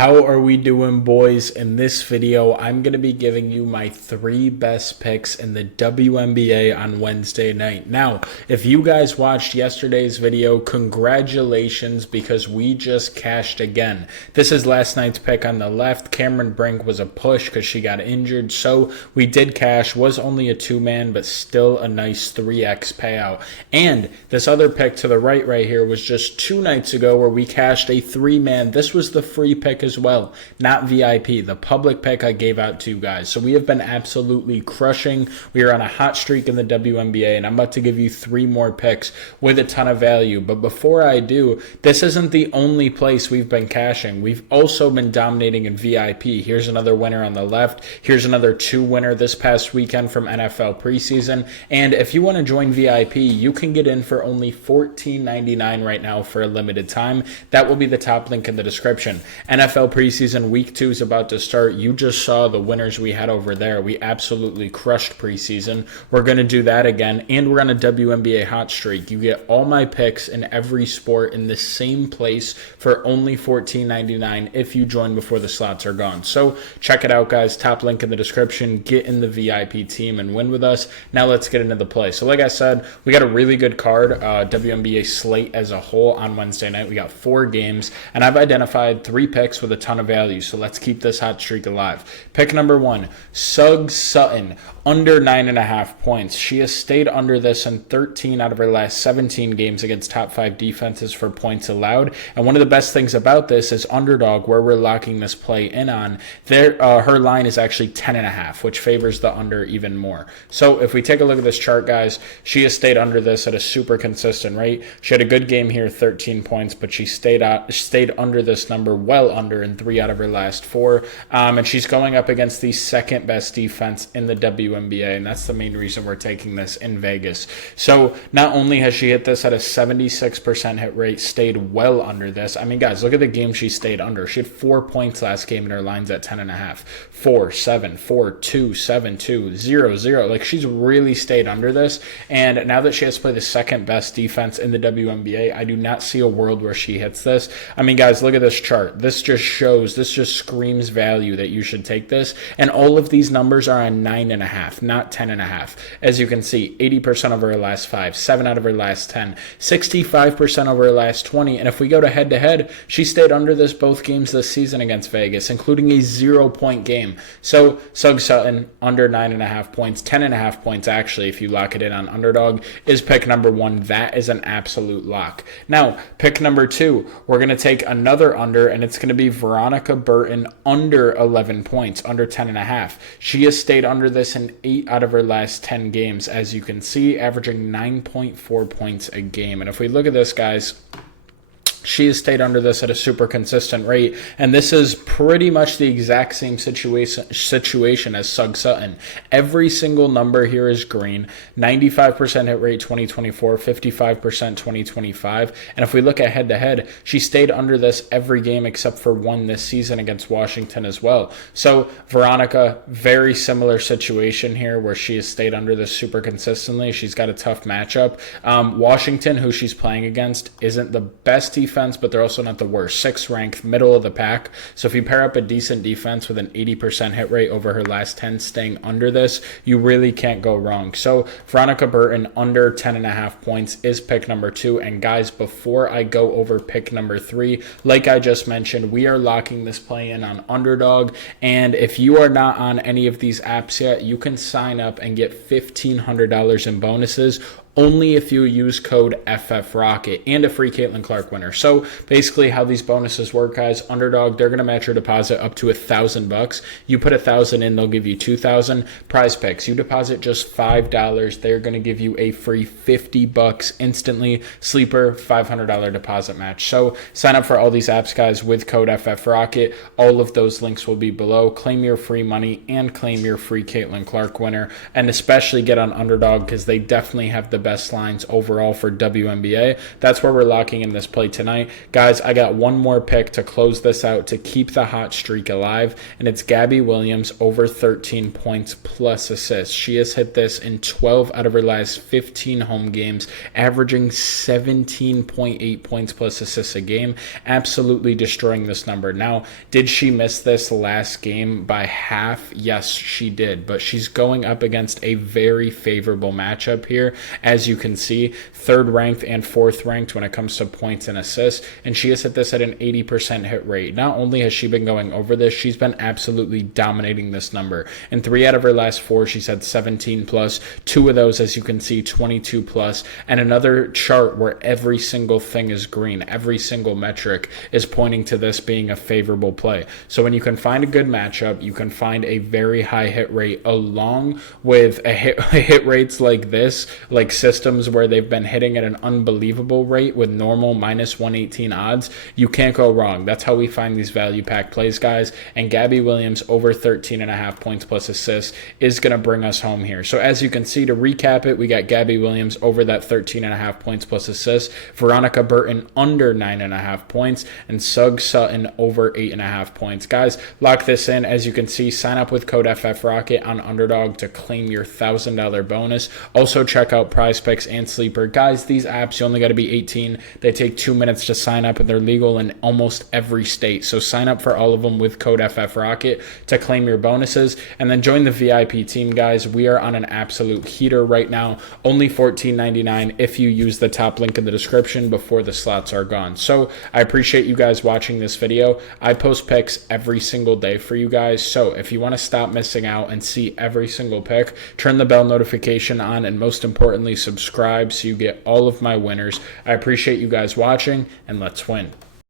How are we doing, boys? In this video, I'm going to be giving you my 3 best picks in the WNBA on Wednesday night. Now, if you guys watched yesterday's video, congratulations, because we just cashed again. This is last night's pick on the left. Cameron Brink was a push because she got injured, so we did cash. Was only a 2-man, but still a nice 3x payout. And this other pick to the right here was just 2 nights ago where we cashed a 3-man. This was the free pick as well, not VIP, the public pick I gave out to you guys. So we have been absolutely crushing. We are on a hot streak in the WNBA, and I'm about to give you 3 more picks with a ton of value. But before I do, this isn't the only place we've been cashing. We've also been dominating in VIP. Here's another winner on the left. Here's another 2 winner this past weekend from NFL preseason. And if you want to join VIP, you can get in for only $14.99 right now for a limited time. That will be the top link in the description. NFL preseason week 2 is about to start. You just saw the winners we had over there. We absolutely crushed preseason. We're going to do that again, and we're on a WNBA hot streak. You get all my picks in every sport in the same place for only $14.99 if you join before the slots are gone. So check it out, guys. Top link in the description. Get in the VIP team and win with us. Now let's get into the play. So like I said, we got a really good card, WNBA slate as a whole on Wednesday night. We got 4 games, and I've identified 3 picks with a ton of value, so let's keep this hot streak alive. Pick number 1, Suggs Sutton, under 9.5 points. She has stayed under this in 13 out of her last 17 games against top 5 defenses for points allowed, and one of the best things about this is Underdog, where we're locking this play in on. Her line is actually 10.5, which favors the under even more. So if we take a look at this chart, guys, she has stayed under this at a super consistent rate. She had a good game here, 13 points, but she stayed under this number, well under, in 3 out of her last 4, and she's going up against the second best defense in the WNBA, and that's the main reason we're taking this in Vegas. So not only has she hit this at a 76% hit rate, stayed well under this. I mean, guys, look at the game she stayed under. She had 4 points last game, and her line's at 10.5. 4, 7, 4, 2, 7, 2, 0, 0. Like, she's really stayed under this, and now that she has to play the second best defense in the WNBA, I do not see a world where she hits this. I mean, guys, look at this chart. This just screams value that you should take this. And all of these numbers are on 9.5, not 10.5. As you can see, 80% over her last 5, 7 out of her last 10, 65% over her last 20. And if we go to head-to-head, she stayed under this both games this season against Vegas, including a 0-point game. So Suggs Sutton, under 9.5 points, 10.5 points actually, if you lock it in on Underdog, is pick number 1. That is an absolute lock. Now, pick number 2, we're going to take another under, and it's going to be Veronica Burton, under 11 points, under 10.5. She has stayed under this in 8 out of her last 10 games, as you can see, averaging 9.4 points a game. And if we look at this, guys, she has stayed under this at a super consistent rate, and this is pretty much the exact same situation as Suggs Sutton. Every single number here is green. 95% hit rate 2024, 55% 2025, and if we look at head-to-head, she stayed under this every game except for 1 this season against Washington as well. So Veronica, very similar situation here where she has stayed under this super consistently. She's got a tough matchup. Washington, who she's playing against, isn't the best defense, but they're also not the worst. 6th ranked, middle of the pack. So if you pair up a decent defense with an 80% hit rate over her last 10 staying under this, you really can't go wrong. So Veronica Burton, under 10.5 points, is pick number 2. And guys, before I go over pick number 3, like I just mentioned, we are locking this play in on Underdog. And if you are not on any of these apps yet, you can sign up and get $1,500 in bonuses, only if you use code FFROCKET, and a free Caitlin Clark winner. So basically how these bonuses work, guys, Underdog, they're going to match your deposit up to $1,000. You put $1,000 in, they'll give you $2,000. Prizepicks, you deposit just $5, they're going to give you a free $50 instantly. Sleeper, $500 deposit match. So sign up for all these apps, guys, with code FFROCKET. All of those links will be below. Claim your free money and claim your free Caitlin Clark winner, and especially get on Underdog because they definitely have the best lines overall for WNBA. That's where we're locking in this play tonight. Guys, I got one more pick to close this out to keep the hot streak alive, and it's Gabby Williams over 13 points plus assists. She has hit this in 12 out of her last 15 home games, averaging 17.8 points plus assists a game, absolutely destroying this number. Now, did she miss this last game by half? Yes, she did, but she's going up against a very favorable matchup here. As you can see, third ranked and fourth ranked when it comes to points and assists, and she has hit this at an 80% hit rate. Not only has she been going over this, she's been absolutely dominating this number. In 3 out of her last 4, she's had 17 plus, 2 of those, as you can see, 22 plus, and another chart where every single thing is green. Every single metric is pointing to this being a favorable play. So when you can find a good matchup, you can find a very high hit rate along with hit rates like this, like systems where they've been hitting at an unbelievable rate with normal minus 118 odds. You can't go wrong. That's how we find these value pack plays, guys. And Gabby Williams over 13.5 points plus assists is going to bring us home here. So as you can see, to recap it, we got Gabby Williams over that 13.5 points plus assists, Veronica Burton under 9.5 points, and Sug Sutton over 8.5 points. Guys, lock this in. As you can see, sign up with code FFROCKET on Underdog to claim your $1,000 bonus. Also, check out Prizepicks and Sleeper. Guys, these apps, you only got to be 18. They take 2 minutes to sign up, and they're legal in almost every state. So sign up for all of them with code FFROCKET to claim your bonuses, and then join the VIP team, guys. We are on an absolute heater right now. Only $14.99 if you use the top link in the description before the slots are gone. So I appreciate you guys watching this video. I post picks every single day for you guys. So if you want to stop missing out and see every single pick, turn the bell notification on, and most importantly, subscribe so you get all of my winners. I appreciate you guys watching, and let's win.